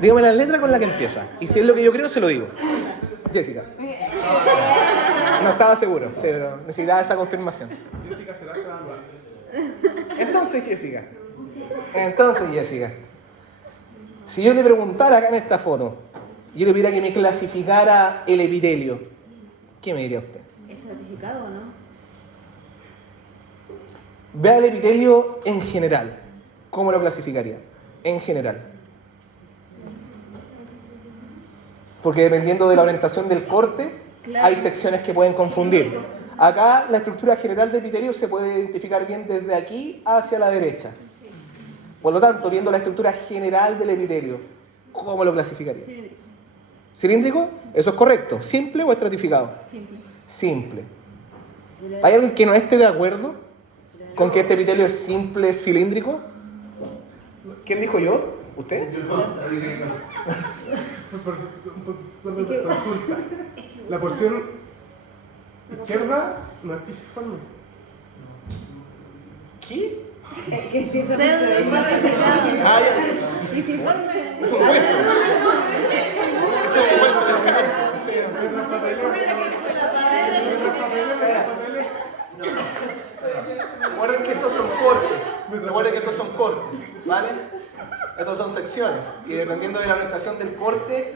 Dígame la letra con la que empieza. Y si es lo que yo creo, se lo digo. Jessica. No estaba seguro, sí, pero necesitaba esa confirmación. Jessica será salva. Entonces, Jessica. Si yo le preguntara acá en esta foto, yo le pidiera que me clasificara el epitelio, ¿qué me diría usted? ¿Estratificado o no? Vea el epitelio en general. ¿Cómo lo clasificaría? En general. Porque dependiendo de la orientación del corte, Claro. hay secciones que pueden confundir. Acá la estructura general del epitelio se puede identificar bien desde aquí hacia la derecha. Por lo tanto, viendo la estructura general del epitelio, ¿cómo lo clasificaría? Cilíndrico. ¿Cilíndrico? Eso es correcto. ¿Simple o estratificado? Simple. Simple. ¿Hay alguien que no esté de acuerdo con que este epitelio es simple, cilíndrico? ¿Quién dijo yo? ¿Usted? Consulta. La porción izquierda no es pisiforme. ¿Qué? Que si eso Ah, ya. Es un hueso. Es un hueso del cajón. Sí. Recuerden que estos son cortes. ¿Vale? Estos son secciones. Y dependiendo de la orientación del corte,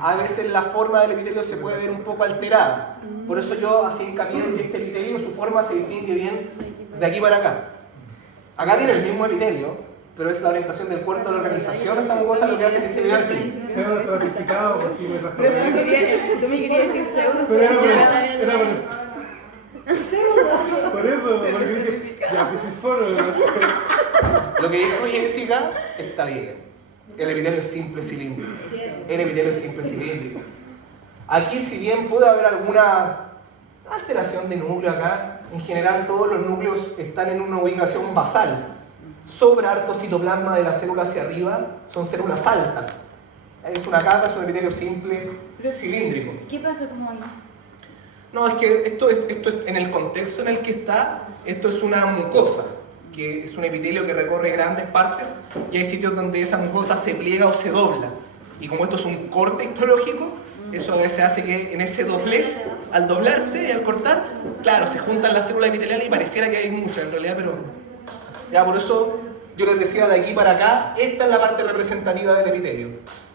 a veces la forma del epitelio se puede ver un poco alterada. Por eso yo hacía hincapié en que este epitelio, su forma se distingue bien de aquí para acá. Acá tiene el mismo epitelio, pero es la orientación del corte de la organización, esta mucosa lo que hace que se vea así. Pseudo estratificado, por si me Pero tú me querías decir pseudo. Pero era por eso, porque dije, ya, pisiforme. Lo que dijo Jessica está bien. El epitelio es simple cilíndrico. El epitelio es simple cilíndrico. Aquí, si bien puede haber alguna alteración de núcleo acá, en general todos los núcleos están en una ubicación basal. Sobra harto citoplasma de la célula hacia arriba, son células altas. Es una capa, es un epitelio simple cilíndrico. ¿Qué pasa como ahí? No, es que esto es en el contexto en el que está, esto es una mucosa, que es un epitelio que recorre grandes partes y hay sitios donde esa mucosa se pliega o se dobla. Y como esto es un corte histológico, eso a veces hace que en ese doblez, al doblarse y al cortar, claro, se juntan las células epiteliales y pareciera que hay muchas en realidad, pero ya por eso yo les decía de aquí para acá, esta es la parte representativa del epitelio.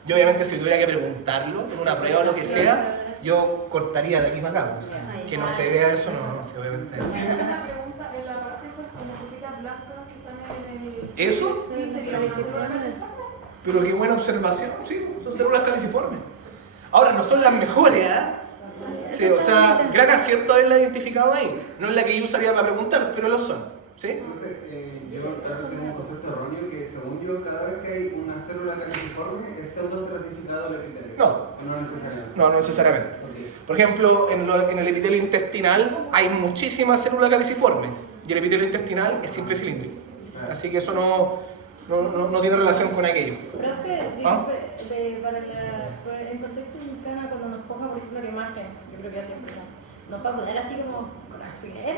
Yo obviamente si tuviera que preguntarlo en una prueba o lo que sea, yo cortaría de aquí para acá, o sea, que no se vea eso, no sé, obviamente. Una pregunta, en la parte esas como cositas blancas que están en el... ¿Eso? Sí, sería caliciforme. Pero qué buena observación, sí, son células caliciformes. Ahora, no son las mejores, ¿eh? Sí, o sea, gran acierto haberla identificado ahí. No es la que yo usaría para preguntar, pero lo son, ¿sí? Yo creo que tengo un concepto erróneo que según yo cada vez que hay una célula caliciforme es pseudo-estratificado el epitelio. No. No necesariamente. No, no necesariamente. Por ejemplo, en el epitelio intestinal hay muchísimas células caliciformes y el epitelio intestinal es simple cilíndrico. Así que eso no tiene relación con aquello. Profe, sí, ¿Ah? en contexto mexicano, cuando nos ponga, por ejemplo, la imagen, yo creo que ya siempre ¿nos va a poner así como con alfiler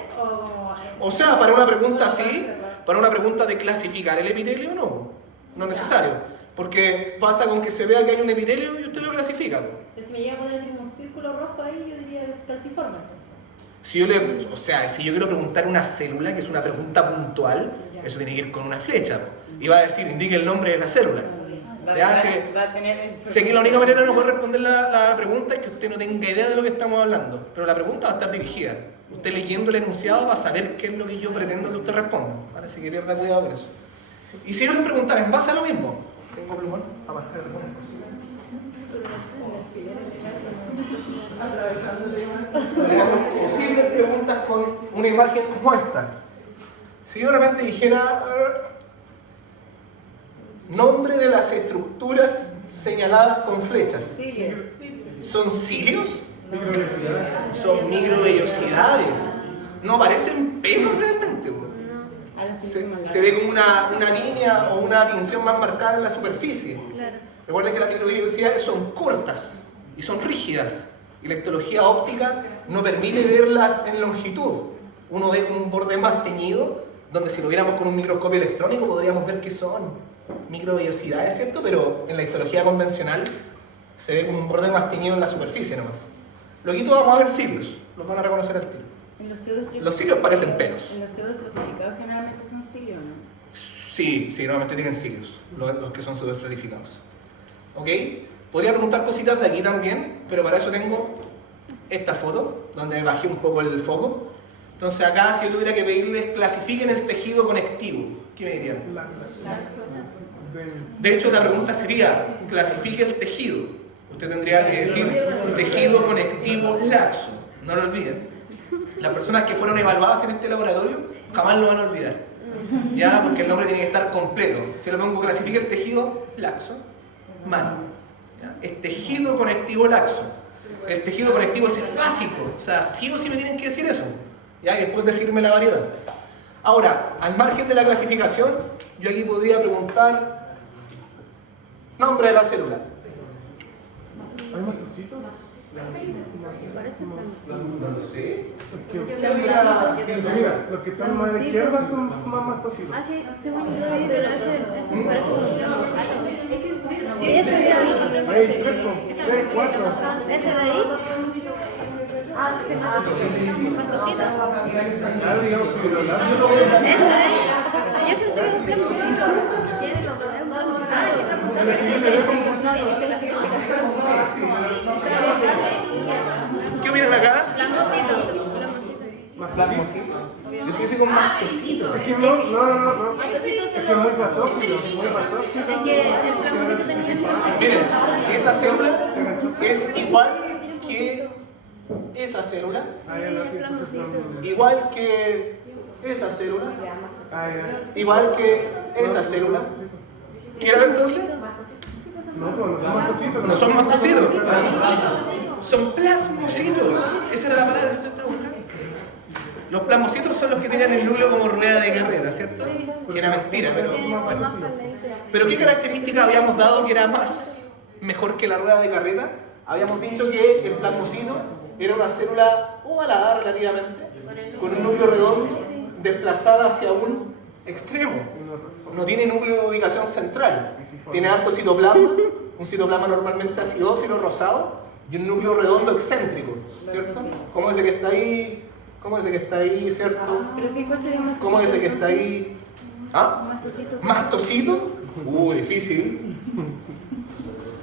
O sea, para una pregunta así, para una pregunta de clasificar el epitelio, no es necesario. Porque basta con que se vea que hay un epitelio y usted lo clasifica. Pero si me llega a poner así como un círculo rojo ahí, yo diría que es calciforme, entonces. Si yo quiero preguntar una célula, que es una pregunta puntual, eso tiene que ir con una flecha. Y va a decir, indique el nombre de la célula. Ya, sé que la única manera de no poder responder la pregunta es que usted no tenga idea de lo que estamos hablando. Pero la pregunta va a estar dirigida. Usted leyendo el enunciado va a saber qué es lo que yo pretendo que usted responda. ¿Vale? Así que pierda cuidado con eso. Y si yo le preguntara en base a lo mismo, tengo plumón para pasar algunas cosas. Posibles preguntas con una imagen como esta. Si yo de repente dijera nombre de las estructuras señaladas con flechas. ¿Son cilios? Son microvellosidades. No parecen pelos realmente. Se ve como una línea o una tinción más marcada en la superficie. Recuerden que las microvellosidades son cortas y son rígidas. Y la histología óptica no permite verlas en longitud. Uno ve como un borde más teñido, donde si lo viéramos con un microscopio electrónico podríamos ver que son microvellosidades, ¿cierto? Pero en la histología convencional se ve como un borde más teñido en la superficie nomás. Luego vamos a ver cilios, los van a reconocer al tiro. En los pseudoestratificados. Los cilios parecen pelos. En los pseudoestratificados generalmente son cilios, ¿no? Sí, normalmente tienen cilios, los que son pseudoestratificados. ¿Ok? Podría preguntar cositas de aquí también, pero para eso tengo esta foto, donde bajé un poco el foco. Entonces acá, si yo tuviera que pedirles, clasifiquen el tejido conectivo. ¿Qué me dirían? De hecho, la pregunta sería, clasifique el tejido. Usted tendría que decir tejido conectivo laxo. No lo olviden. Las personas que fueron evaluadas en este laboratorio jamás lo van a olvidar. ¿Ya? Porque el nombre tiene que estar completo. Si lo pongo, clasifique el tejido laxo, mal. ¿Ya? Es tejido conectivo laxo. El tejido conectivo es el básico. O sea, sí o sí me tienen que decir eso. ¿Ya? Y después decirme la variedad. Ahora, al margen de la clasificación, yo aquí podría preguntar nombre de la célula. ¿Hay mastocitos? No lo sé. Mira, los que están más a la izquierda son más mastocitos. Ah, sí, según yo, sí, pero ese parece como un mosaico. Ese Hay 3, 4. ¿Ese de ahí? Ah, sí, Ah, digamos, fibroblasto. ¿Ese de ahí? Yo sentí que es un plan mosaico. ¿Qué opinan acá? Plasmocito. Plasmocito. Yo te hice con mastocito. Es que no. Es que es muy basófilo, muy basófilo. Es que el plasmocito tenía ese. Miren, esa célula es igual que esa célula, Ah, ya no, sí, entonces son... igual que esa célula, Ah, ya. igual que esa célula. ¿Quieren entonces? No, pues no son mastocitos. No son mastocitos. Son plasmocitos. Esa era la palabra que usted estaba buscando. Los plasmocitos son los que tenían el núcleo como rueda de carrera, ¿cierto? Que era mentira, pero bueno. Pero ¿qué característica habíamos dado que era mejor que la rueda de carreta? Habíamos dicho que el plasmocito era una célula ovalada relativamente, con un núcleo redondo, desplazada hacia un extremo. No tiene núcleo de ubicación central. Tiene alto citoplasma, un citoplasma normalmente acidófilo, rosado, y un núcleo redondo excéntrico, ¿cierto? ¿Cómo ese que está ahí? ¿Cómo ese que está ahí, cierto? ¿Pero qué cuál sería mastocito? ¿Cómo ese que está ahí? ¿Ah? Mastocito. ¿Mastocito? Difícil.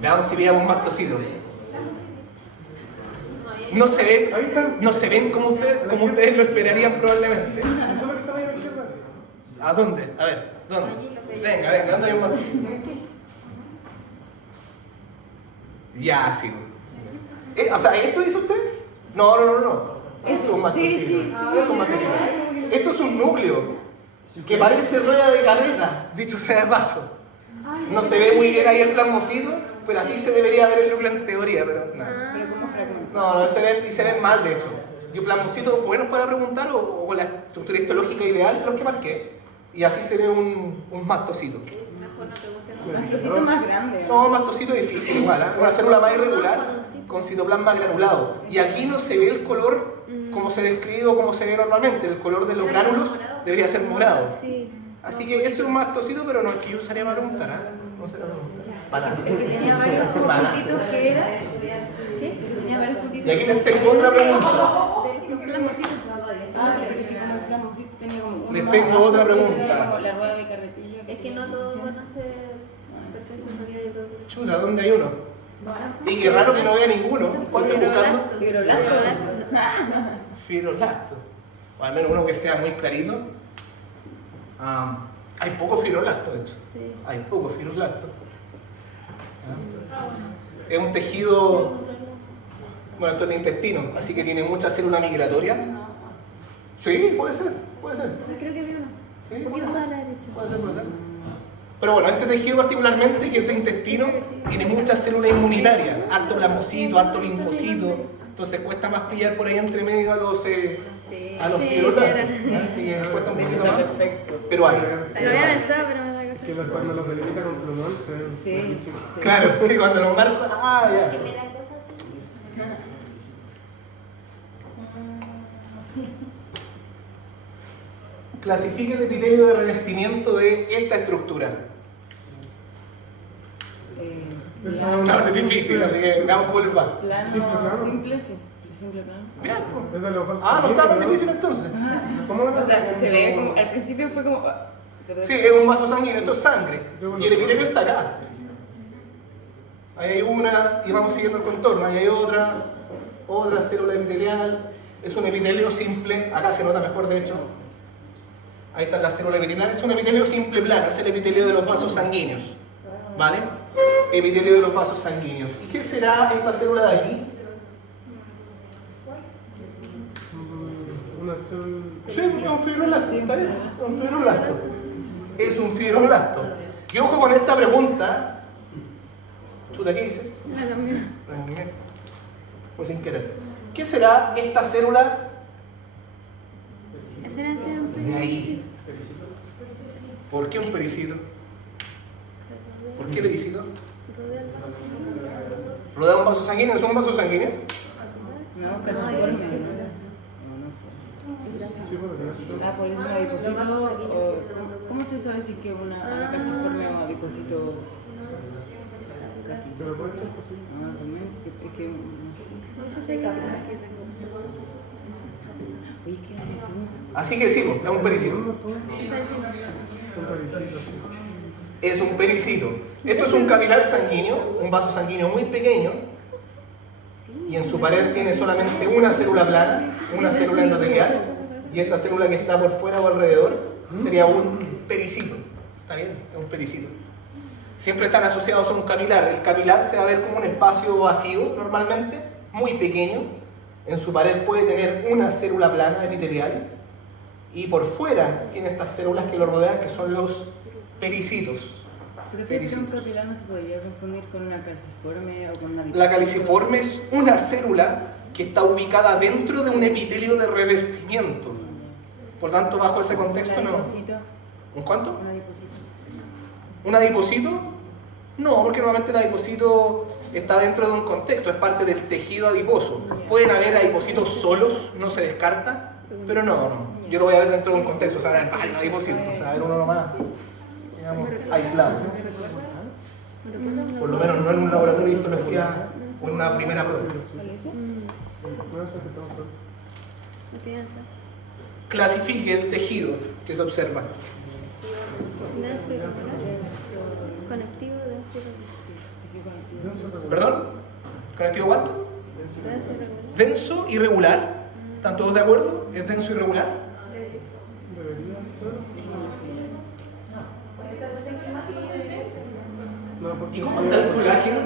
Veamos si veíamos un mastocito. No se ven como ustedes lo esperarían probablemente. Eso es lo que están ahí a la izquierda. ¿A dónde? A ver, ¿dónde? Venga, ¿dónde hay un mastocito? Ya, sí. O sea, ¿esto dice usted? No. Esto es un mastocito. Es un mastocito. Esto es un núcleo que parece rueda de carreta, dicho sea de paso. No se ve muy bien ahí el plasmocito, pero así se debería ver el núcleo en teoría, pero nada. Pero como fragmento. No, se ven mal de hecho. Y plasmocitos buenos para preguntar o con la estructura histológica ideal, los que marqué. Y así se ve un mastocito. Mejor no pregunten. Mastocito más grande. No, mastocito difícil igual, ¿eh? Una célula más irregular con citoplasma granulado. Y aquí no se ve el color como se describe o como se ve normalmente. El color de los gránulos debería ser morado. Así que eso es un mastocito, pero no es que yo usaría para preguntar, ¿eh? No será para nada. El que tenía varios puntitos que era. ¿Qué? El que tenía varios puntitos. Y aquí les tengo otra pregunta. Los plasmocitos. Ah, pero es que como el plasmocito tenía como uno Les más tengo abajo, otra que sería pregunta. como la rueda de carretilla. Es que no todos van a ser perfectos en realidad, yo creo que. Chuta, ¿dónde hay uno? Y qué raro que no vea ninguno. ¿Cuál estoy buscando? Fibroblasto. Fibroblasto. O al menos uno que sea muy clarito. Hay poco fibroblasto, de hecho. Sí. Hay poco fibroblasto. Es un tejido, bueno, esto es de intestino, así que tiene mucha célula migratoria. Sí, puede ser. Creo que vi uno. Sí, Un puede poquito más a ser. la derecha. Puede ser. Pero bueno, este tejido particularmente, que es de intestino, tiene muchas células inmunitarias, harto plasmocito, harto linfocito, entonces cuesta más pillar por ahí entre medio a los fibroblastos. Así que cuesta un poquito más, pero hay. Lo había pensado, pero me da cosa. Que cuando los delimita con plumón se ven buenísimos. Claro, sí, cuando los marco, ya. Clasifique el epitelio de revestimiento de esta estructura. No, es difícil, así que veamos cómo les va. Simple Plano plano. simple, sí. Simple plano. Bien, pues. Es de los Ah, no está tan difícil entonces. ¿Cómo era? O sea, si se ve como, al principio fue como... Sí, es un vaso sanguíneo, esto es sangre. Y el epitelio está acá. Ahí hay una, y vamos siguiendo el contorno. Ahí hay otra célula epitelial. Es un epitelio simple, acá se nota mejor de hecho. Ahí está la célula epitelial, es un epitelio simple plano, es el epitelio de los vasos sanguíneos. ¿Vale? Epitelio de los vasos sanguíneos. ¿Y qué será esta célula de aquí? Una célula. Sí, es un fibroblasto, ¿está bien? Es un fibroblasto. Es un fibroblasto. Y ojo con esta pregunta. Chuta, ¿qué dice? Fue sin querer. ¿Qué será esta célula de ahí? ¿Por qué un pericito? ¿Por qué pericito? ¿Rodea un vaso sanguíneo? ¿Es un vaso sanguíneo? No, calciforme. Sí, podría ser. Ah, puede ser un adipocito o... ¿Cómo se sabe si es que una calciforme o adipocito? Pero puede ser posible. Ah, también, es que... No sé. Oye, ¿qué? Así que sí, es un pericito. Un pericito, sí. Es un pericito. Esto es un capilar sanguíneo, un vaso sanguíneo muy pequeño. Y en su pared tiene solamente una célula plana, una célula endotelial. Y esta célula que está por fuera o alrededor sería un pericito. ¿Está bien? Es un pericito. Siempre están asociados a un capilar. El capilar se va a ver como un espacio vacío normalmente, muy pequeño. En su pared puede tener una célula plana epitelial y por fuera tiene estas células que lo rodean, que son los pericitos. Pero que un capilar no se podría confundir con una calciforme o con una adipocito. La caliciforme es una célula que está ubicada dentro de un epitelio de revestimiento. Por tanto, bajo ese contexto no. ¿Un cuánto? Un adipocito. ¿Un adipocito? No, porque normalmente el adipocito está dentro de un contexto, es parte del tejido adiposo. Pueden haber adipocitos solos, no se descarta, pero no. Yo lo voy a ver dentro de un contexto, o sea, ver varios adipocitos, o sea, ver uno nomás, digamos, aislado. Por lo menos no en un laboratorio de histología o en una primera prueba. No es eso que estamos hablando. Clasifique el tejido que se observa. Conectivo, ¿Perdón? ¿Conectivo cuánto? Denso, irregular. ¿Están todos de acuerdo? ¿Es denso, irregular? Debería ser. Puede ser desenclimático y denso. No, porque ¿Y cómo está el colágeno?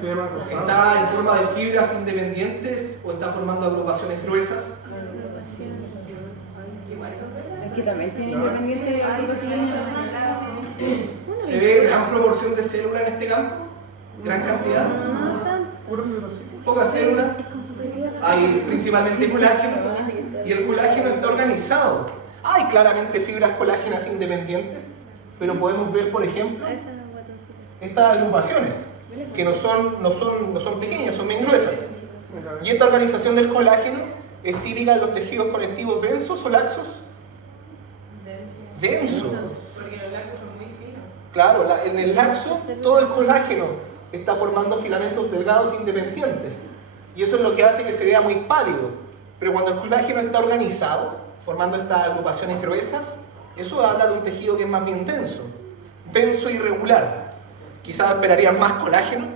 tiene más rosado. ¿Está en forma de fibras independientes o está formando agrupaciones gruesas? Es que también tiene independiente agrupación. ¿Se ve gran proporción de células en este campo? ¿Gran cantidad? Puro fibrosito. ¿Pocas células? Hay principalmente colágeno y el colágeno está organizado. Hay claramente fibras colágenas independientes, pero podemos ver, por ejemplo, estas agrupaciones que no son pequeñas, son bien gruesas. Y esta organización del colágeno es típica en los tejidos conectivos densos o laxos. Denso. Porque los laxos son muy finos. Claro, en el laxo todo el colágeno está formando filamentos delgados independientes. Y eso es lo que hace que se vea muy pálido. Pero cuando el colágeno está organizado, formando estas agrupaciones gruesas, eso habla de un tejido que es más bien denso. Denso e irregular. Quizás esperarían más colágeno,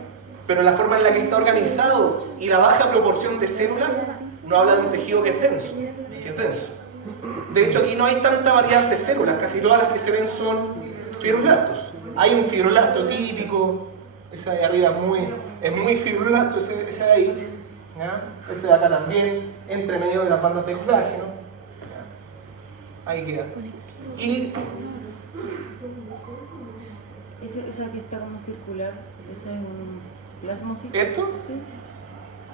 pero la forma en la que está organizado y la baja proporción de células no habla de un tejido que es denso. De hecho, aquí no hay tanta variedad de células, casi todas las que se ven son fibroblastos. Hay un fibroblasto típico, ese de arriba es muy fibroblasto, ese de ahí. ¿Ya? Este de acá también, entre medio de las bandas de colágeno. ¿Ya? Ahí queda. Y Esa que está como circular, esa es un plasmocito. ¿esto? Sí.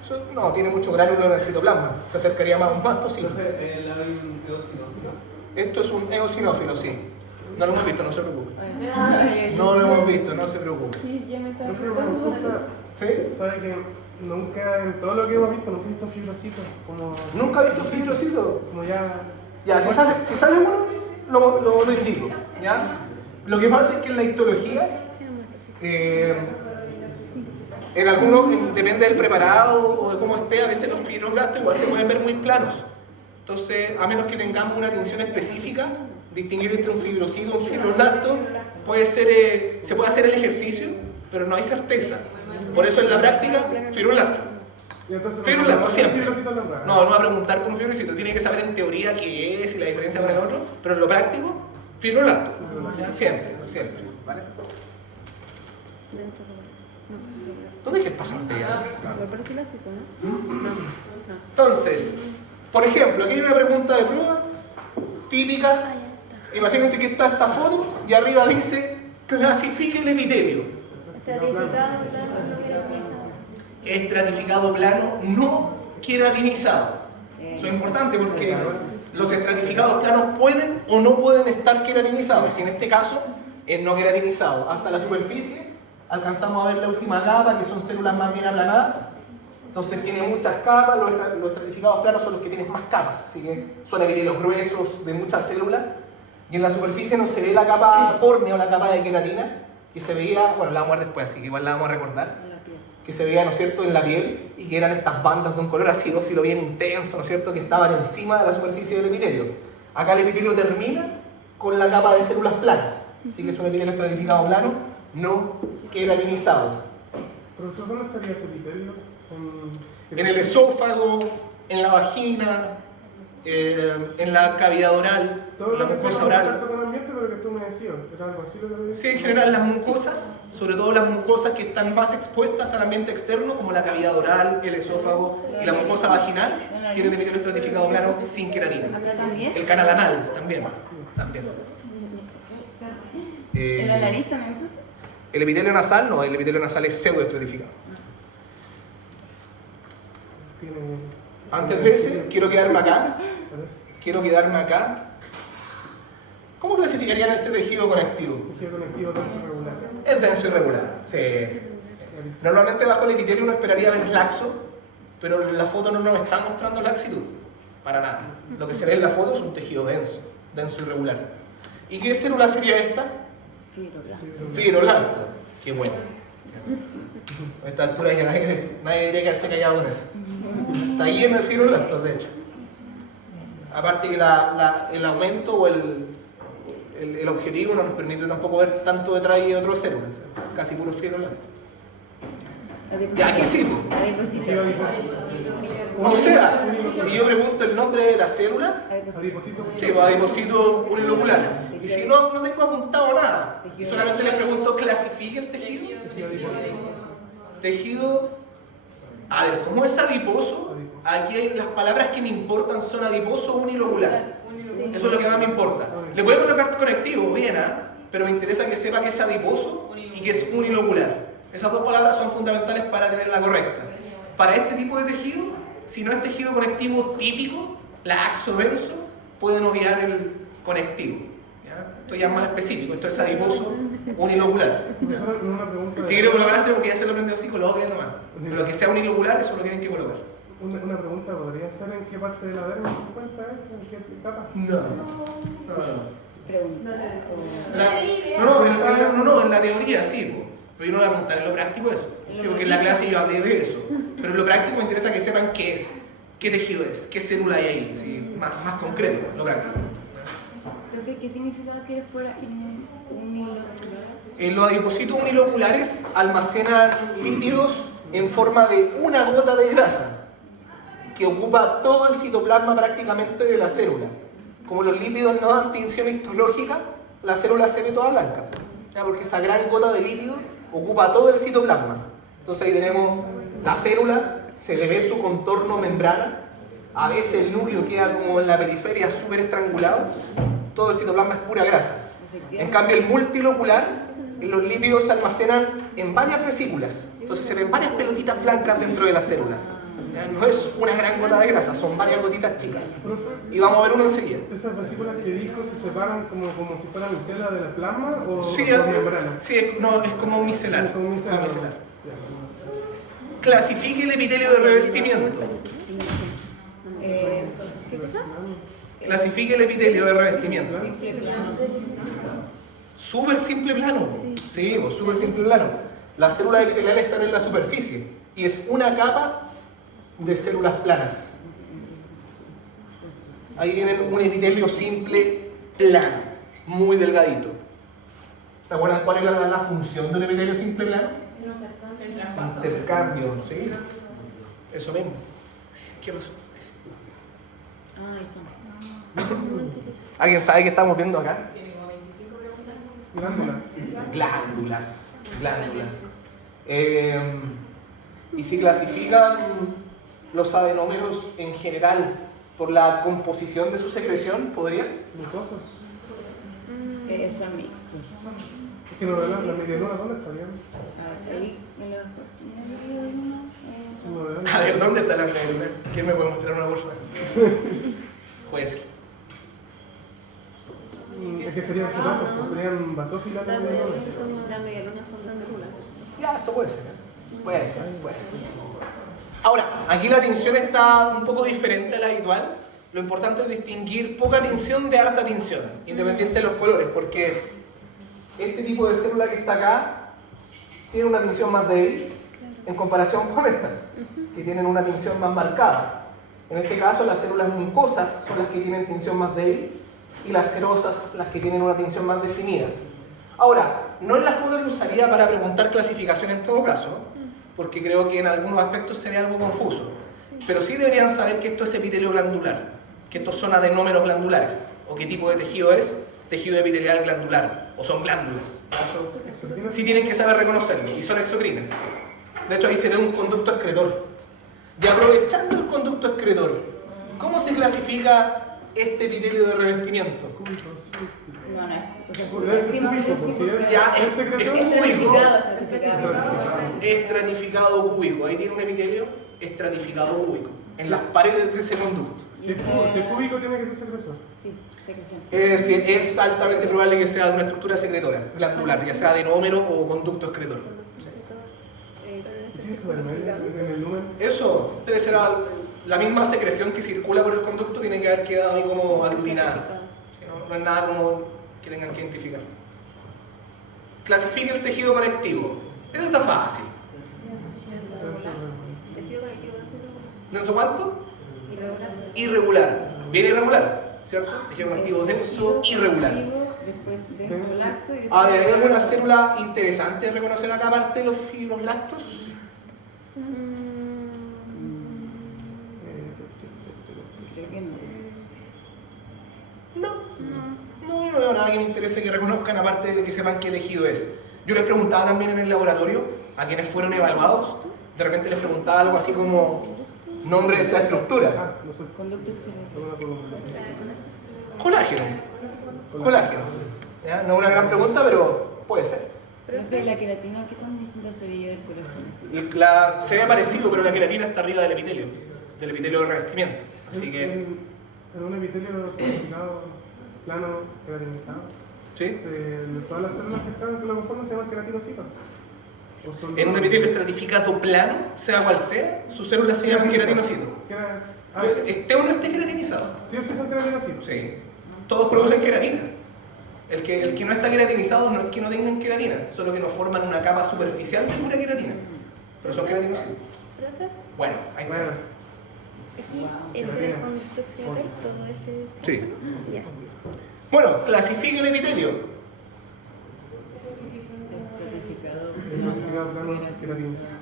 Eso no, tiene mucho gránulo en el citoplasma. Se acercaría más a un mastocito. Entonces, hay un eosinófilo. Esto es un eosinófilo, sí. No lo hemos visto, no se preocupe. Ay, No lo hemos visto, no se preocupe. Sí, ya me está. No sé, una consulta. ¿Sí? ¿Sabe que nunca, en todo lo que hemos visto, nunca he visto fibrocitos? Como, ¿Nunca he visto fibrocito? como ya. Ya, si sale uno, lo indico. ¿Ya? Lo que pasa es que en la histología En algunos, depende del preparado o de cómo esté, a veces los fibroblastos igual se pueden ver muy planos. Entonces, a menos que tengamos una tinción específica, distinguir entre un fibrocito y un fibroblasto, puede ser, se puede hacer el ejercicio, pero no hay certeza. Por eso en la práctica, fibroblasto. Fibroblasto siempre. No va a preguntar por un fibrocito, tiene que saber en teoría qué es y la diferencia con el otro, pero en lo práctico, fibroblasto. Siempre, siempre. ¿Vale? Denso. No dejes pasarte ya. Me parece elástico, ¿no? No. Entonces, por ejemplo, aquí hay una pregunta de prueba típica. Imagínense que está esta foto y arriba dice clasifique el epitelio. Estratificado plano no queratinizado. Eso es importante porque los estratificados planos pueden o no pueden estar queratinizados. Y en este caso, es no queratinizado. Hasta la superficie alcanzamos a ver la última capa, que son células más bien aplanadas. Entonces tiene muchas capas, los estratificados planos son los que tienen más capas, así que son epitelios gruesos de muchas células. Y en la superficie no se ve la capa córnea o la capa de queratina, que se veía, bueno, la vamos a ver después, así que igual la vamos a recordar, que se veía, ¿no es cierto?, en la piel, y que eran estas bandas de un color acidófilo bien intenso, ¿no es cierto?, que estaban encima de la superficie del epitelio. Acá el epitelio termina con la capa de células planas, así que es un epitelio estratificado plano, no queratinizado. Profesor, ¿dónde estaría ese epitelio? En el esófago, en la vagina, en la cavidad oral, en la mucosa oral. Con el ambiente, pero que tú me decías, ¿era algo así lo que me decías? Sí, en general las mucosas, sobre todo las mucosas que están más expuestas al ambiente externo, como la cavidad oral, el esófago y la mucosa vaginal, tienen epitelio estratificado plano sin queratina. El canal anal también. ¿En la nariz también? El epitelio nasal no, el epitelio nasal es pseudoestratificado. Antes de ese, quiero quedarme acá. ¿Cómo clasificarían este tejido conectivo? Tejido conectivo denso irregular. Es denso irregular. Sí. Normalmente bajo el epitelio uno esperaría ver laxo, pero la foto no nos está mostrando laxitud. Para nada. Lo que se ve en la foto es un tejido denso irregular. ¿Y qué célula sería esta? Fibroblasto. Qué bueno. A esta altura ya nadie diría quedarse callado con eso. Está lleno de fibroblastos, de hecho. Aparte que el aumento o el objetivo no nos permite tampoco ver tanto detalle de otras células. Casi puros fibroblastos. Ya, aquí sí. O sea, si yo pregunto el nombre de la célula, sí, va adipocito unilocular. Y si no tengo apuntado nada, y solamente les pregunto, ¿clasifica el tejido? Tejido, a ver, ¿cómo es adiposo? Aquí las palabras que me importan son adiposo unilocular. Eso es lo que más me importa. Le voy a colocar conectivo, bien, pero me interesa que sepa que es adiposo y que es unilocular. Esas dos palabras son fundamentales para tenerla correcta. Para este tipo de tejido, si no es tejido conectivo típico, la axodenso, pueden obviar el conectivo. ¿Ya? Esto ya es más específico, esto es adiposo unilocular. Si quiero colocarse, porque ya se lo aprendió psicología nomás. Lo que sea unilocular, eso lo tienen que colocar. Una pregunta, ¿podría ser en qué parte de la dermis se encuentra eso? ¿En qué etapa? No, en la teoría sí, pero yo no le voy a preguntar en lo práctico eso. Sí, porque en la clase yo hablé de eso. Pero en lo práctico me interesa que sepan qué es, qué tejido es, qué célula hay ahí, ¿sí? más concreto, lo práctico. ¿Qué significaba que fuera unilocular? Los adipocitos uniloculares almacenan lípidos en forma de una gota de grasa que ocupa todo el citoplasma prácticamente de la célula. Como los lípidos no dan tinción histológica, la célula se ve toda blanca, ¿ya? Porque esa gran gota de lípido ocupa todo el citoplasma. Entonces ahí tenemos la célula, se le ve su contorno membrana, a veces el núcleo queda como en la periferia súper estrangulado, todo el citoplasma es pura grasa. En cambio el multilocular, los lípidos se almacenan en varias vesículas, entonces se ven varias pelotitas blancas dentro de la célula. No es una gran gota de grasa, son varias gotitas chicas. Y vamos a ver uno enseguida. ¿Esas vesículas que dijo se separan como si fuera micela de la plasma o sí, por membrana? Sí, es como micelar. Como micelar. Clasifique el epitelio de revestimiento. Clasifique el epitelio de revestimiento. Súper simple plano. Sí, súper simple plano. Las células epiteliales están en la superficie y es una capa de células planas. Ahí tienen un epitelio simple plano, muy delgadito. ¿Se acuerdan cuál es la función de un epitelio simple plano? Intercambio, ¿sí? Eso mismo. ¿Qué pasó? ¿Alguien sabe qué estamos viendo acá? Tiene como 25 preguntas. Glándulas. Y se clasifican los adenómeros en general por la composición de su secreción, ¿podría? Mucosos. Son mixtos. Es que no veo la medialuna, ¿dónde estarían? Ahí, en los... No veo. A ver, ¿dónde está la medialuna? ¿Quién me puede mostrar una bolsa? Puede ser. Es que serían cerosos, pues serían basófilas. Las medialunas son glandulas. Ya, eso puede ser. Puede ser. Ahora, aquí la tinción está un poco diferente a la habitual. Lo importante es distinguir poca tinción de harta tinción, independiente de los colores, porque este tipo de célula que está acá tiene una tinción más débil en comparación con estas, que tienen una tinción más marcada. En este caso, las células mucosas son las que tienen tinción más débil y las serosas las que tienen una tinción más definida. Ahora, no es la foto que usaría para preguntar clasificación en todo caso, porque creo que en algunos aspectos sería algo confuso. Pero sí deberían saber que esto es epitelio glandular, que estos son adenómeros glandulares, o qué tipo de tejido es, tejido epitelial glandular, o son glándulas. Eso sí tienen que saber reconocerlo, y son exocrinas. De hecho, ahí se ve un conducto excretor. Y aprovechando el conducto excretor, ¿cómo se clasifica este epitelio de revestimiento? No, no. Es cúbico, pues si es. Ya, ¿Es secretor? es cúbico. Estratificado. Estratificado cúbico. Ahí tiene un epitelio estratificado cúbico, en las paredes de ese conducto. Si es cúbico, tiene que ser secreción. Sí, secreción. Es altamente probable que sea de una estructura secretora, glandular, ya sea adenómero o conducto excretor. ¿Qué es eso en el número? Eso debe ser la misma secreción que circula por el conducto, tiene que haber quedado ahí como aglutinada. Si no, no es nada como que tengan que identificar. Clasifique el tejido conectivo. Eso está fácil. Tejido conectivo. ¿Denso cuánto? Irregular. Irregular. Bien irregular, ¿cierto? Tejido conectivo denso, irregular. Después denso, laxo y después... A ver, ¿hay alguna célula interesante de reconocer acá aparte de los fibroblastos? Creo que no. No, yo no veo nada que me interese que reconozcan aparte de que sepan qué tejido es. Yo les preguntaba también en el laboratorio a quienes fueron evaluados, de repente les preguntaba algo así como nombre de esta estructura. Ah, no sé. Conducto excelente. No me acuerdo. Colágeno. ¿Ya? No es una gran pregunta, pero puede ser. Profe, la queratina, ¿qué están diciendo se veía del colágeno? Se ve parecido, pero la queratina está arriba del epitelio de revestimiento. Así que, En un epitelio codificado, plano, queratinizado, ¿sí? todas las células que lo conforman se llaman queratinocitos. En un epitelio estratificado plano, sea cual sea, sus células se llaman queratinocitos. Esté o no esté queratinizado. Sí o sí son queratinocitos. Sí. Todos producen queratina. El que no está queratinizado no es que no tengan queratina, solo que no forman una capa superficial de pura queratina. Pero son queratinocitos. ¿Profe? Bueno, ahí está. Bueno, Aquí ese conducto excelente, todo ese... Sí. Ya. Bueno, clasifica el epitelio. Estratificado. queratinizado, plano, queratinizado.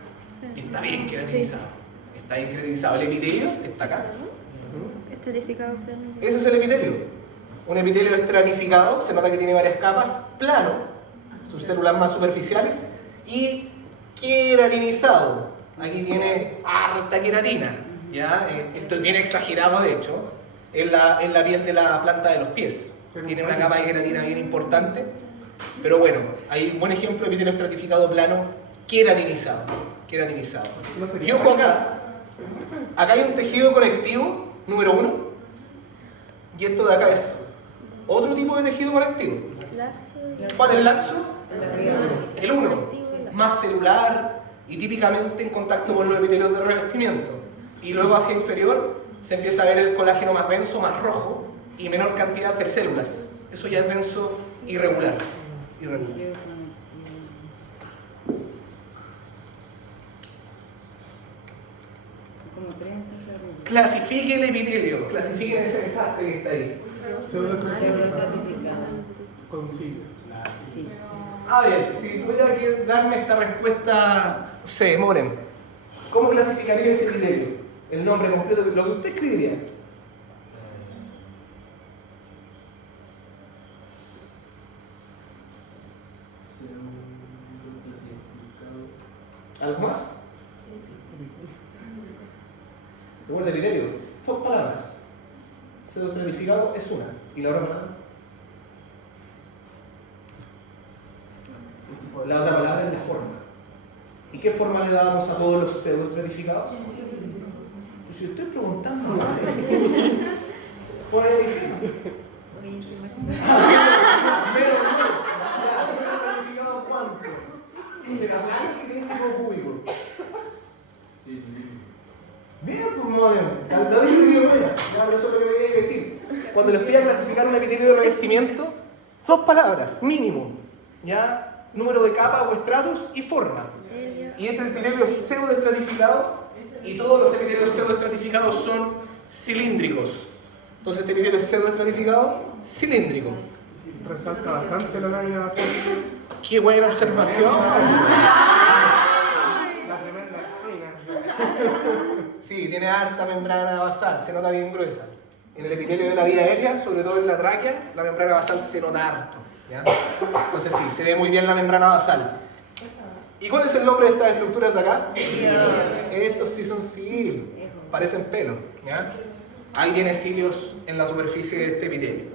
Está bien queratinizado. Está bien queratinizado. El epitelio está acá. Estratificado plano. Ese es el epitelio. Un epitelio estratificado, se nota que tiene varias capas, plano, sus células más superficiales, y queratinizado. Aquí tiene harta queratina. ¿Ya? Esto es bien exagerado, de hecho, en la piel de la planta de los pies. Tiene una capa de queratina bien importante, pero bueno, hay un buen ejemplo de epitelio estratificado plano queratinizado. Y ojo acá hay un tejido conectivo, número 1, y esto de acá es otro tipo de tejido conectivo. ¿Cuál es el laxo? El 1, más celular y típicamente en contacto con los epitelios de revestimiento. Y luego hacia inferior se empieza a ver el colágeno más denso, más rojo y menor cantidad de células. Eso ya es denso irregular. como 30 segundos. Clasifique el epitelio, clasifiquen ese desastre que está ahí. Pseudoestratificada. Consigue. Sí. A ver, si tuviera que darme esta respuesta, no sé, Moren, ¿cómo clasificaría ese epitelio? El nombre completo, lo que usted escribiría. ¿Algo más? Recuerda epitelio, 2 palabras. Pseudoestratificado es una. ¿Y la otra palabra? La otra palabra es la forma. ¿Y qué forma le damos a todos los pseudoestratificados? Pues si estoy preguntando, por ahí. Pero ¿pseudoestratificado cuánto? ¿Será blanco, cilíndrico o cúbico? Bien, pues muy bien. Lo dije bien, buena. Ya, pero eso es lo que me tiene que decir. Cuando les pida clasificar un epitelio de revestimiento, 2 palabras, mínimo. ¿Ya? Número de capa o estratos y forma. Y este epitelio es pseudoestratificado y todos los epitelios pseudoestratificados son cilíndricos. Entonces este epitelio es pseudoestratificado cilíndrico. Resalta bastante la lámina basal. ¡Qué buena observación! La primera. Sí, tiene harta membrana basal, se nota bien gruesa. En el epitelio de la vía aérea, sobre todo en la tráquea, la membrana basal se nota harto. ¿Ya? Entonces sí, se ve muy bien la membrana basal. ¿Y cuál es el nombre de estas estructuras de acá? Estos sí son cilios, parecen pelo. ¿Ya? Ahí tiene cilios en la superficie de este epitelio.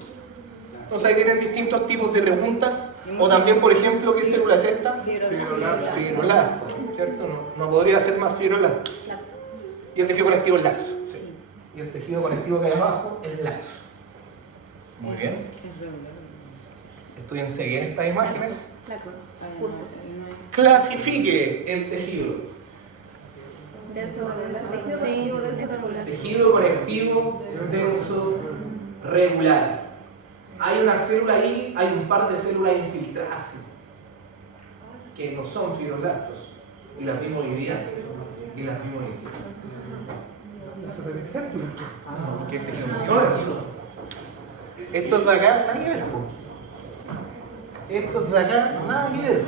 Entonces ahí tienen distintos tipos de preguntas. O también, por ejemplo, ¿qué célula es esta? Fibroblasto, ¿cierto? No podría ser más fibroblasto. Y el tejido conectivo es laxo. Sí. Y el tejido conectivo que hay abajo es laxo. Muy bien. Estudien en estas imágenes. Clasifique el tejido. Tejido conectivo denso regular. Hay una célula ahí, hay un par de células infiltradas que no son fibroblastos. Y las vimos hoy día. Que este tejido conectivo denso. Estos de acá, nada que ver, po. Estos de acá, nada que ver.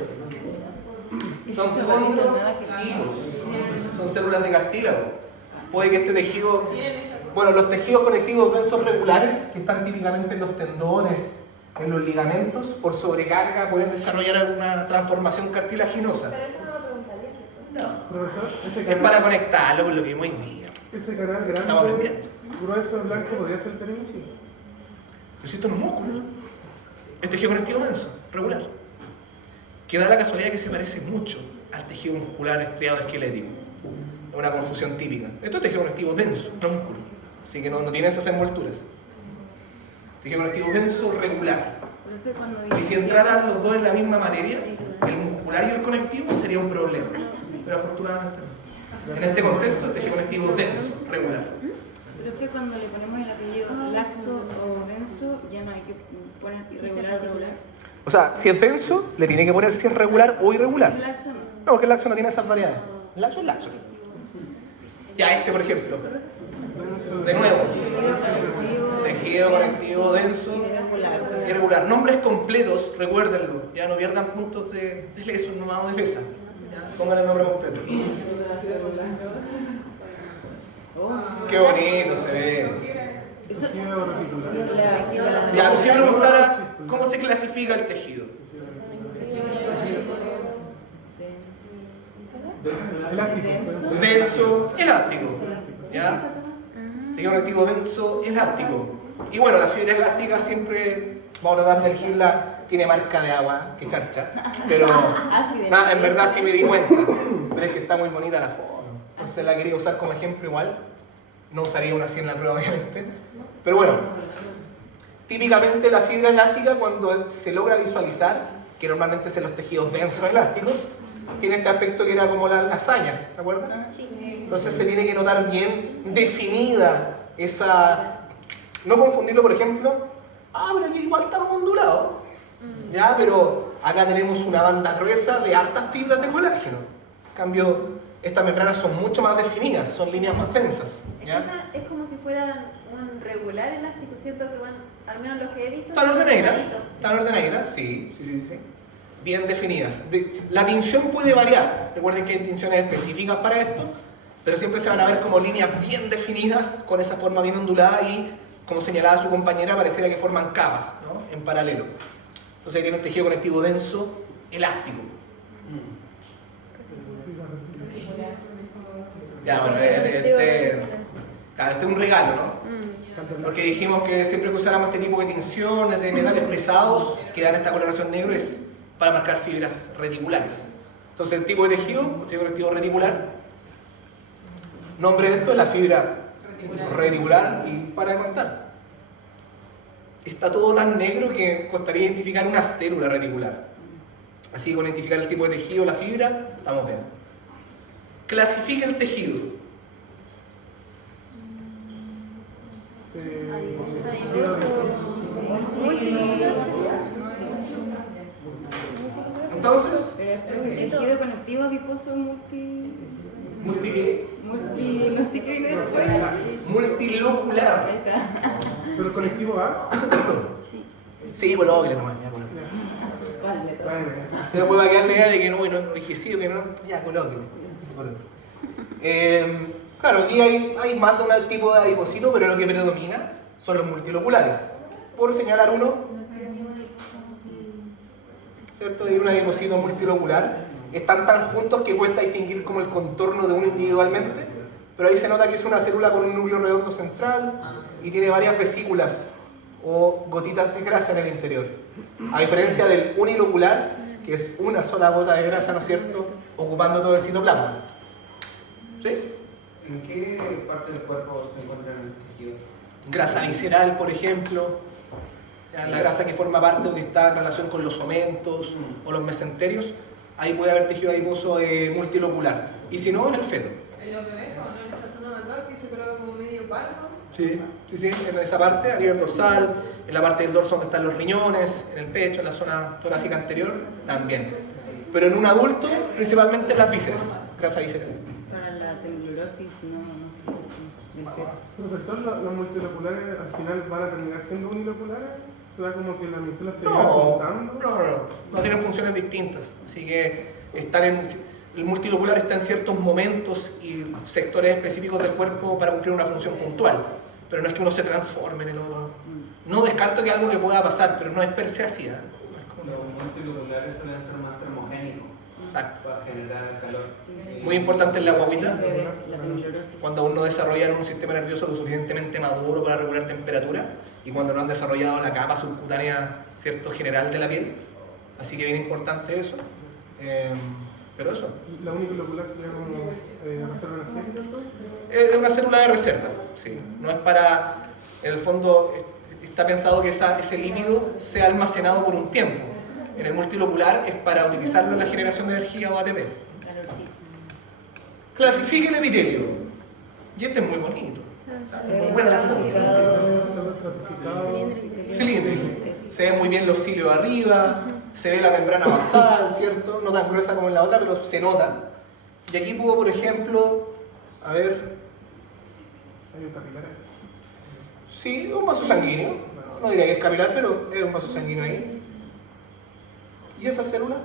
Son condrocitos. Son células de cartílago. Puede que este tejido... Bueno, los tejidos conectivos densos regulares, que están típicamente en los tendones, en los ligamentos, por sobrecarga pueden desarrollar alguna transformación cartilaginosa. Pero eso no lo preguntaría. No. Profesor, ese Es canal, para conectarlo con lo que vimos hoy día. ese canal Estamos grande, aprendiendo. grueso, blanco, podría ser perinecio. Pero si esto no es músculo, es tejido conectivo denso, regular. Que da la casualidad que se parece mucho al tejido muscular estriado esquelético. Es una confusión típica. Esto es tejido conectivo denso, no músculo. Así que no tiene esas envolturas. Tejido conectivo denso, regular. Y si entraran los dos en la misma materia, el muscular y el conectivo sería un problema. Pero afortunadamente no. En este contexto, el tejido conectivo denso, regular. Pero es que cuando le ponemos el apellido laxo o denso, ya no hay que poner irregular o regular. O sea, si es denso, le tiene que poner si es regular o irregular. El laxo no. No, porque el laxo no tiene esas variedades. El laxo es laxo. Ya este, por ejemplo. De nuevo. Tejido conectivo denso, irregular. Nombres completos, recuérdenlo. Ya no pierdan puntos de leso, nomás de lesa. Ya, pongan el nombre completo. Qué bonito se ve. Tejido reticular. Ya, si yo preguntara cómo se clasifica el tejido. Elástico. Denso, elástico. ¿Ya? Tejido conectivo denso, elástico. Y bueno, la fibra elástica siempre, vamos a tratar de elegirla, tiene marca de agua, que charcha. Pero nada, en verdad sí me di cuenta. Pero es que está muy bonita la foto. Entonces la quería usar como ejemplo igual. No usaría una así en la prueba, obviamente. Pero bueno, típicamente la fibra elástica, cuando se logra visualizar, que normalmente es en los tejidos densos elásticos, tiene este aspecto que era como la lasaña, ¿se acuerdan? Entonces se tiene que notar bien definida esa... No confundirlo, por ejemplo, pero aquí igual está ondulado. Ya, pero acá tenemos una banda gruesa de altas fibras de colágeno. En cambio, Estas membranas son mucho más definidas, son líneas más densas. Es que ¿Ya? esa es como si fuera un regular elástico, siento que van, al menos los que he visto. Están ordenaditas, ordenaditos. están ordenaditas, sí. Bien definidas. La tinción puede variar, recuerden que hay tinciones específicas para esto, pero siempre se van a ver como líneas bien definidas, con esa forma bien ondulada y, como señalaba su compañera, pareciera que forman capas, ¿no? En paralelo. Entonces ahí tiene un tejido conectivo denso, elástico. Ya, bueno, este es un regalo, ¿no? Porque dijimos que siempre que usáramos este tipo de tinciones de metales pesados que dan esta coloración negro es para marcar fibras reticulares. Entonces el tipo de tejido reticular, nombre de esto es la fibra reticular y para de contar. Está todo tan negro que costaría identificar una célula reticular. Así que con identificar el tipo de tejido, la fibra, estamos bien. Clasifica el tejido. Entonces, Pero el tejido conectivo adiposo ¿qué? no sé qué viene después. Multilocular. Ahí está. ¿Pero el conectivo A? Sí, pues lo que nomás, ya, bueno. Se nos puede quedar la idea de que no, bueno, envejecido, que no, ya, colóquenlo. Claro, aquí hay más de un tipo de adipocito, pero lo que predomina son los multiloculares. Por señalar uno, ¿cierto? Hay un adipocito multilocular. Están tan juntos que cuesta distinguir como el contorno de uno individualmente, pero ahí se nota que es una célula con un núcleo redondo central y tiene varias vesículas o gotitas de grasa en el interior. A diferencia del unilocular, que es una sola gota de grasa, ¿no es cierto?, ocupando todo el citoplasma. ¿Sí? ¿En qué parte del cuerpo se encuentran esos tejidos? Grasa visceral, por ejemplo, la grasa que forma parte o que está en relación con los omentos o los mesenterios, ahí puede haber tejido adiposo multilocular. Y si no, en el feto. En los bebés, cuando en esta zona natal que se coloca como medio palmo. Sí, en esa parte, a nivel dorsal, en la parte del dorso donde están los riñones, en el pecho, en la zona torácica anterior, también. Pero en un adulto, principalmente en las vísceras, grasa visceral. Para la temblorosis, no sé, del feto. Profesor, los multiloculares al final van a terminar siendo uniloculares. ¿Se da como que la micela se va No juntando? no tienen funciones distintas. Así que el multilocular está en ciertos momentos y sectores específicos del cuerpo para cumplir una función puntual. Pero no es que uno se transforme en el otro. No descarto que algo que pueda pasar, pero no es per se así. No es como... Los multiloculares suelen ser más termogénicos. Exacto. Para generar calor. Muy importante en la guaguita. Bebés, la temblorosis. Cuando aún no desarrollan un sistema nervioso lo suficientemente maduro para regular temperatura y cuando no han desarrollado la capa subcutánea, ¿cierto?, general de la piel. Así que bien importante eso. Pero eso. ¿La unilocular sería como reserva energética? Es una célula de reserva, sí. No es para, en el fondo, está pensado que ese lípido sea almacenado por un tiempo. En el multilocular es para utilizarlo en la generación de energía o ATP. Calorcito. Clasifique el epitelio. Y este es muy bonito. Muy buena la foto. Cilíndrico. Se ven muy bien los cilios arriba, se ve la membrana basal, ¿cierto? No tan gruesa como en la otra, pero se nota. Y aquí puedo, por ejemplo, a ver, Hay un capilar ahí. sí, un vaso sanguíneo. No diría que es capilar, pero es un vaso sanguíneo ahí. ¿Y esa célula?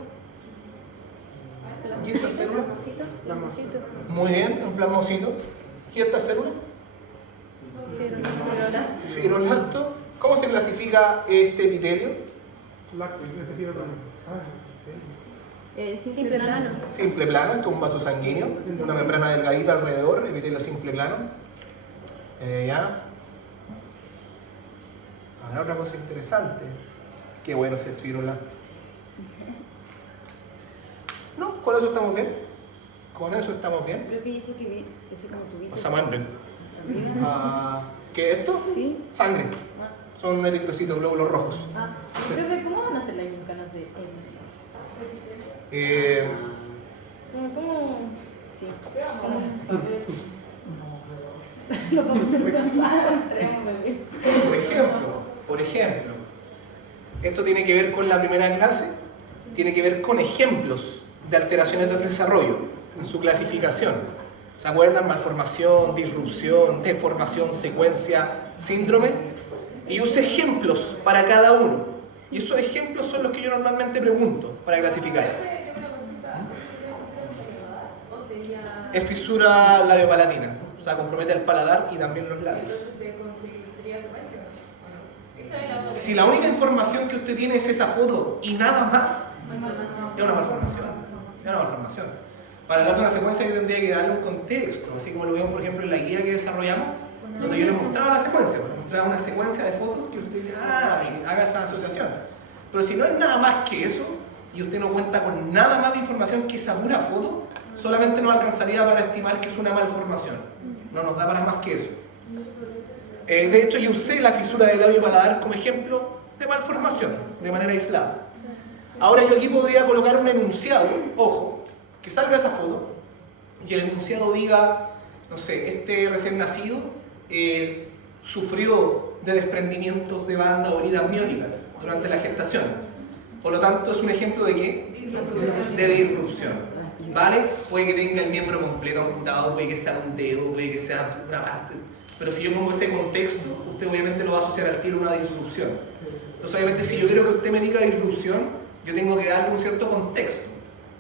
¿Y esa célula? Muy bien, un plasmocito. ¿Y esta célula? Fibroblasto. ¿Cómo se clasifica este epitelio? Laxo, el tejido también. Simple plano. Simple plano, esto es un vaso sanguíneo, una membrana delgadita alrededor, epitelio simple plano. ¿Ya? Ahora otra cosa interesante. Qué bueno ese fibroblasto. No, con eso estamos bien. Con eso estamos bien. Creo que eso que vi, ese como tubito. Pasamos hambre. Arriba. ¿Qué es esto? Sí. Sangre. Ah, Son eritrocitos, glóbulos rojos. Profe, ¿cómo van a hacer las yuncanas de ¿Cómo? sí. Por ejemplo, esto tiene que ver con la primera clase, tiene que ver con ejemplos de alteraciones del desarrollo. en su clasificación. ¿Se acuerdan? Malformación, disrupción, deformación, secuencia, síndrome. Y usé ejemplos para cada uno. Y esos ejemplos son los que yo normalmente pregunto para clasificar. Es fisura labiopalatina. O sea, compromete el paladar y también los labios. ¿Sería secuencia? Si la única información que usted tiene es esa foto y nada más, es una malformación. Es una malformación. Para hablar de una secuencia yo tendría que darle un contexto, así como lo vemos por ejemplo en la guía que desarrollamos, donde yo le mostraba la secuencia, le mostraba una secuencia de fotos que usted dice, haga esa asociación. Pero si no es nada más que eso, y usted no cuenta con nada más de información que esa pura foto, solamente nos alcanzaría para estimar que es una malformación. No nos da para más que eso. De hecho, yo usé la fisura del labio paladar como ejemplo de malformación, de manera aislada. Ahora yo aquí podría colocar un enunciado, ojo, que salga esa foto y el enunciado diga, no sé, este recién nacido sufrió de desprendimientos de banda o herida amniótica durante la gestación. Por lo tanto, es un ejemplo de ¿qué? De disrupción. ¿Vale? Puede que tenga el miembro completo amputado, puede que sea un dedo, puede que sea una parte. Pero si yo pongo ese contexto, usted obviamente lo va a asociar al tiro a una disrupción. Entonces, obviamente, si yo quiero que usted me diga disrupción, yo tengo que darle un cierto contexto.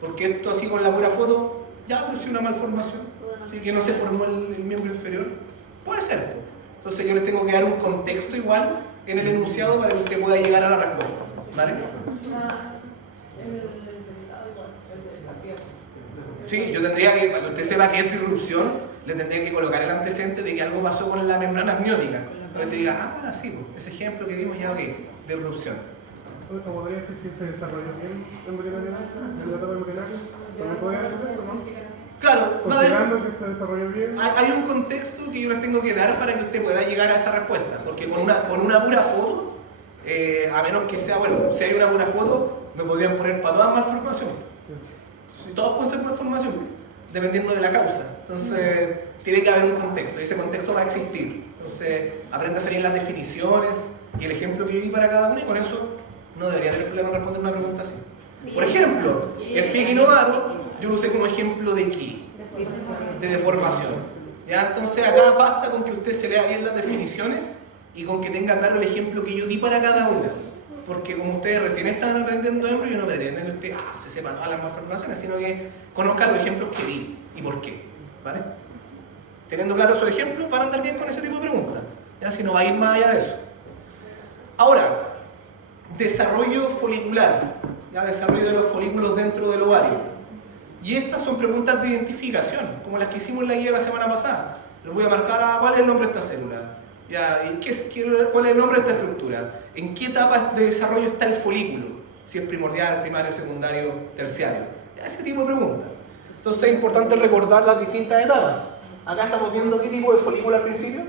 Porque esto así con la pura foto, ya, pues es una malformación. Así que no se formó el miembro inferior. Puede ser. Entonces yo les tengo que dar un contexto igual en el enunciado para que usted pueda llegar a la respuesta. ¿Vale? Sí, yo tendría que, para que usted sepa que es disrupción, le tendría que colocar el antecedente de que algo pasó con la membrana amniótica. Para que te diga, sí, pues, ese ejemplo que vimos ya, ok, disrupción. ¿Cómo podría decir que se desarrolló bien embrionariamente? ¿En la etapa embrionaria? ¿También podría decir eso, no? Claro, considerando que se desarrolló bien. Hay un contexto que yo les tengo que dar para que usted pueda llegar a esa respuesta. Porque con una pura foto, a menos que sea, bueno, si hay una pura foto, me podrían poner para todas malformación. Todos pueden ser malformación, dependiendo de la causa. Entonces, tiene que haber un contexto, y ese contexto va a existir. Entonces, aprende a salir las definiciones y el ejemplo que yo di para cada uno, y con eso no debería tener problema en responder una pregunta así. Por ejemplo, el pie guinovario, yo lo usé como ejemplo de ¿qué? De deformación. ¿Ya? Entonces, acá basta con que usted se lea bien las definiciones y con que tenga claro el ejemplo que yo di para cada una. Porque como ustedes recién están aprendiendo embryo, yo no pretendo que usted se sepa todas las malformaciones, sino que conozca los ejemplos que di y por qué. ¿Vale? Teniendo claro esos ejemplos, van a andar bien con ese tipo de preguntas. ¿Ya? Si no va a ir más allá de eso. Ahora, desarrollo folicular. ¿Ya? Desarrollo de los folículos dentro del ovario. Y estas son preguntas de identificación, como las que hicimos en la guía la semana pasada. Les voy a marcar cuál es el nombre de esta célula. Ya, ¿cuál es el nombre de esta estructura? ¿En qué etapa de desarrollo está el folículo? Si es primordial, primario, secundario, terciario. Ya, ese tipo de preguntas. Entonces es importante recordar las distintas etapas. Acá estamos viendo qué tipo de folículo al principio.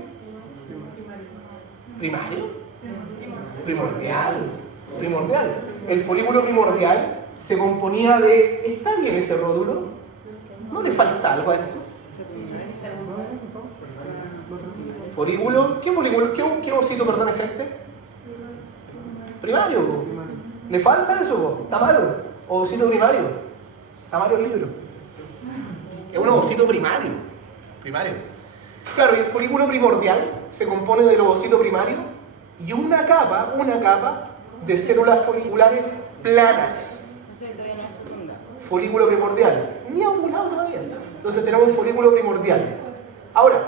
¿Primario? Primordial. Primordial. El folículo primordial se componía de... ¿Está bien ese rótulo? ¿No le falta algo a esto? Folículo, ¿qué folículo? ¿Qué ovocito, perdón, es este? Primario. ¿Le falta eso? Está malo. Ovocito primario. Está malo el libro. Es un ovocito primario. Primario. Claro, y el folículo primordial se compone del ovocito primario y una capa de células foliculares planas. Folículo primordial. Ni ovulado todavía. Entonces tenemos un folículo primordial. Ahora,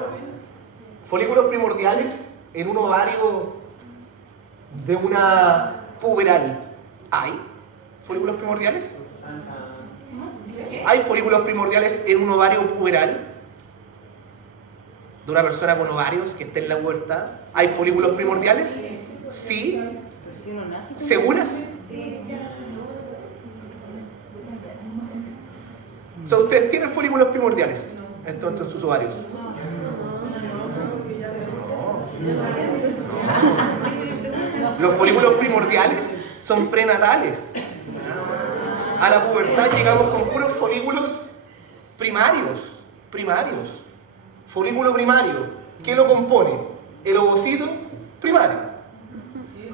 folículos primordiales en un ovario de una puberal. ¿Hay folículos primordiales? ¿Hay folículos primordiales en un ovario puberal? ¿De una persona con ovarios que esté en la pubertad? ¿Hay folículos primordiales? ¿Sí? ¿Seguras? O sea, ¿ustedes tienen folículos primordiales en sus ovarios? Los folículos primordiales son prenatales. A la pubertad llegamos con puros folículos primarios. Folículo primario, ¿qué lo compone? El ovocito primario.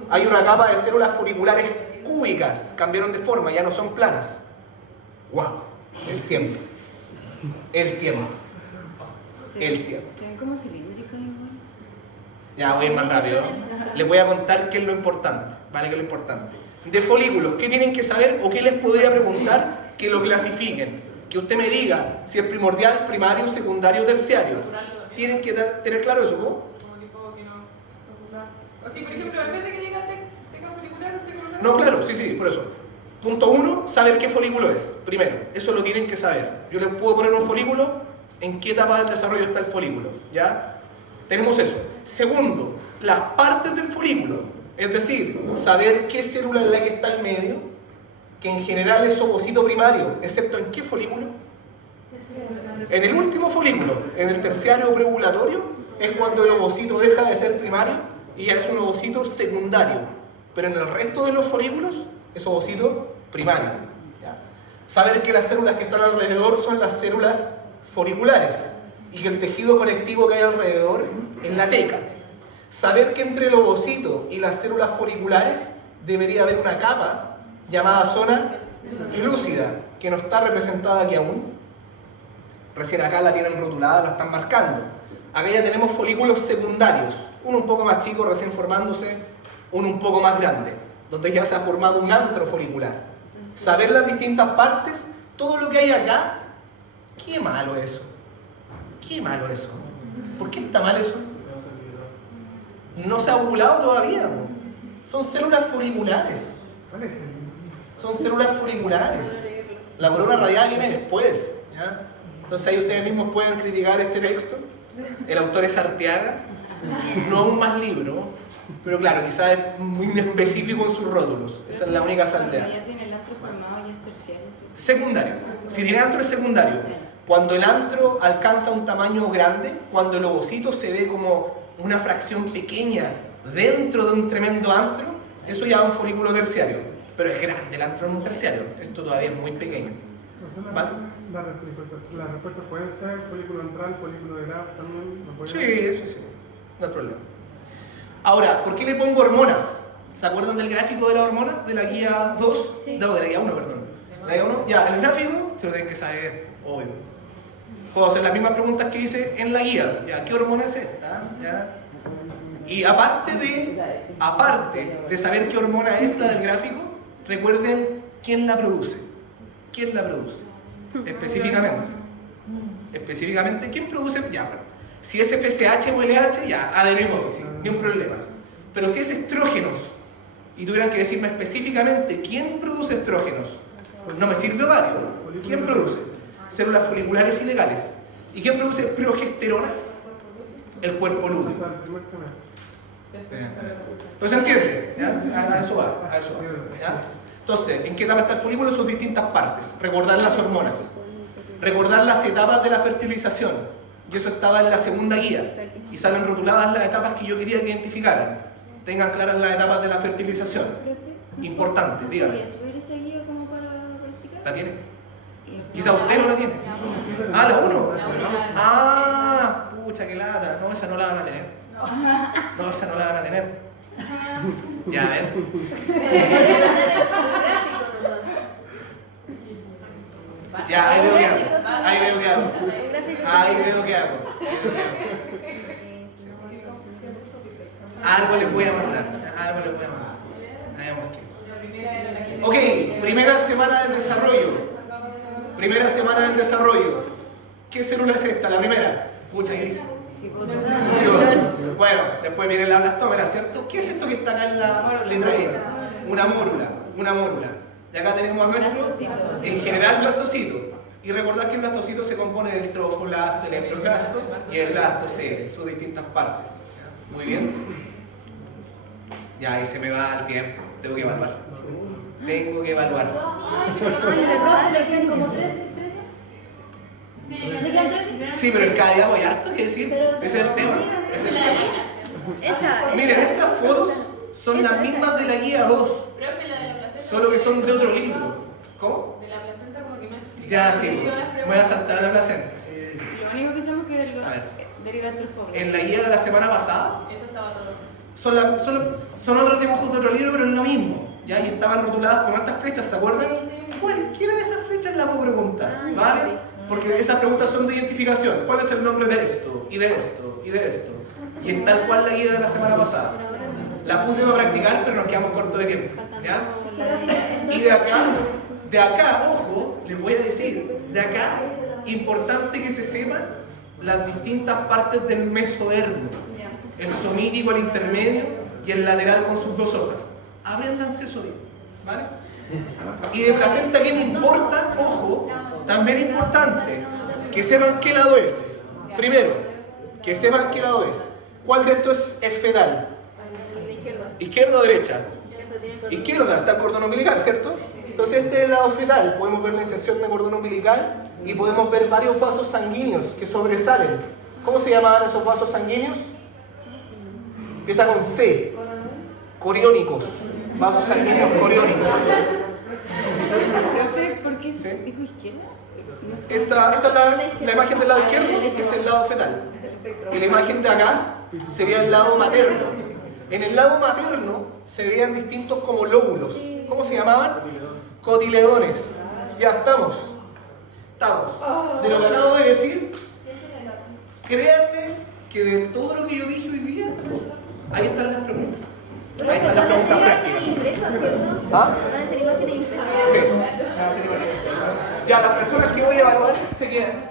Hay una capa de células foliculares cúbicas, cambiaron de forma, ya no son planas. ¡Wow! El tiempo. El tiempo. El tiempo. Se ven como cilíndricas igual. Ya voy a ir más rápido. Les voy a contar qué es lo importante. ¿Vale? ¿Qué es lo importante? De folículos, ¿qué tienen que saber o qué les podría preguntar que lo clasifiquen? Que usted me diga si es primordial, primario, secundario o terciario. Tienen que tener claro eso, ¿no? Como tipo que no. O si, por ejemplo, en vez de que diga teca folicular, usted coloca. No, claro, sí, por eso. Punto 1, saber qué folículo es. Primero, eso lo tienen que saber. Yo les puedo poner un folículo, en qué etapa del desarrollo está el folículo. ¿Ya? Tenemos eso. Segundo, las partes del folículo. Es decir, saber qué célula es la que está en medio, que en general es ovocito primario, excepto en qué folículo. En el último folículo, en el terciario preovulatorio, es cuando el ovocito deja de ser primario y ya es un ovocito secundario. Pero en el resto de los folículos es ovocito primario. ¿Ya? Saber que las células que están alrededor son las células foliculares y que el tejido conectivo que hay alrededor es la teca. Saber que entre el ovocito y las células foliculares debería haber una capa llamada zona lúcida, que no está representada aquí aún. Recién acá la tienen rotulada, la están marcando. Acá ya tenemos folículos secundarios, uno un poco más chico recién formándose, uno un poco más grande, donde ya se ha formado un antro folicular. Saber las distintas partes, todo lo que hay acá, qué malo eso. Qué malo eso. ¿Por qué está mal eso? No se ha ovulado todavía, po. Son células foliculares. Son células foliculares. La corona radial viene después, ¿ya? Entonces ahí ustedes mismos pueden criticar este texto. El autor es Arteaga, no aún más libro, pero claro, quizás es muy específico en sus rótulos. Esa es la única salvedad. Ya tiene el antro formado, ya es terciario. Sí. Secundario. Si tiene antro es secundario. Cuando el antro alcanza un tamaño grande, cuando el ovocito se ve como una fracción pequeña dentro de un tremendo antro, eso ya es un folículo terciario. Pero es grande el antro en un terciario. Esto todavía es muy pequeño. ¿Vale? Las respuestas pueden ser folículo antral, folículo de Graf también. Sí, no hay problema. Ahora, ¿por qué le pongo hormonas? ¿Se acuerdan del gráfico de las hormonas? ¿De la guía 2? Sí. No, de la guía 1, perdón. ¿La guía 1? Ya, el gráfico se lo tienen que saber, obvio. Puedo hacer las mismas preguntas que hice en la guía. Ya, ¿qué hormona es esta? ¿Ya? Y aparte de saber qué hormona es la del gráfico, recuerden quién la produce. ¿Quién la produce? Específicamente, ¿quién produce? Ya, si es FSH o LH, ya, ADN hipófisis, ni un problema. Pero si es estrógenos, y tuvieran que decirme específicamente quién produce estrógenos, no me sirve ovario. ¿Quién produce? Células foliculares ilegales. ¿Y quién produce progesterona? El cuerpo lúteo. ¿No se entiende? ¿Ya? A eso va. ¿Ya? Entonces, ¿en qué etapa está el folículo? Sus distintas partes. Recordar las hormonas. Recordar las etapas de la fertilización. Y eso estaba en la segunda guía. Y salen rotuladas las etapas que yo quería que identificaran. Tengan claras las etapas de la fertilización. Importante, dígame. ¿Podría subir esa guía como para practicar? ¿La tiene? Quizá usted no la tiene. Ah, la 1. Ah, pucha, qué lata. No, esa no la van a tener. No, esa no la van a tener. Ya, a ver. Ya, ahí veo que hago. Ahí veo que hago. Ahí veo que hago. Algo les voy a mandar. Algo les voy a mandar. Veamos qué. Ok, primera semana del desarrollo. Primera semana del desarrollo. ¿Qué célula es esta? La primera. Pucha, ¿qué dice? Bueno, después viene la blastómera, ¿cierto? ¿Qué es esto que está acá en la letra E? Una mórula. Y acá tenemos nuestro, en general, blastocito. Y recordad que el blastocito se compone del trofoblasto, el embrioblasto y el blastocele, sus distintas partes. Muy bien. Ya, ahí se me va el tiempo. Tengo que evaluar. Ay, de profe le quedan como 3. ¿Le quedan 3? Sí, pero en cada día voy harto que decir. Ese es el tema. Esa. Miren, estas fotos son las mismas de la guía 2, Profe, la de la placenta. solo que son de otro libro. ¿Cómo? De la placenta como que me explica. Ya, sí, voy a saltar a la placenta. Sí. Lo único que sabemos es que A ver. deriva del trofoblasto. En la guía de la semana pasada Eso estaba todo. son otros dibujos de otro libro, pero es lo mismo. ¿Ya? Y estaban rotuladas con estas flechas, ¿se acuerdan? Cualquiera de esas flechas la puedo preguntar, ¿vale? Porque esas preguntas son de identificación. ¿Cuál es el nombre de esto? Y de esto, y de esto. Y es tal cual la guía de la semana pasada. La puse a practicar, pero nos quedamos cortos de tiempo. ¿Ya? Y de acá, ojo, les voy a decir, de acá, importante que se sepan las distintas partes del mesodermo. El somítico, el intermedio y el lateral con sus dos hojas. Apréndanse eso bien, ¿vale? Y de placenta, ¿qué me importa? Ojo, también es importante que sepan qué lado es. Primero, que sepan qué lado es. ¿Cuál de estos es fetal? ¿Izquierda o derecha? Izquierda, está el cordón umbilical, ¿cierto? Entonces este es el lado fetal. Podemos ver la inserción de cordón umbilical y podemos ver varios vasos sanguíneos que sobresalen. ¿Cómo se llamaban esos vasos sanguíneos? Empieza con C. Coriónicos. Vasos sanguíneos coriónicos. Profe, ¿por qué ¿Sí? dijo izquierda? Esta es la imagen del lado izquierdo, es el lado fetal. Y la imagen de acá sería el lado materno. En el lado materno se veían distintos como lóbulos. ¿Cómo se llamaban? Cotiledones. Ya estamos. De lo que acabo de decir, créanme que de todo lo que yo dije hoy día, ahí están las preguntas. Ahí están las preguntas prácticas. ¿Ah? Van a ser imágenes impresas. Sí. Ya, las personas que voy a evaluar se quedan.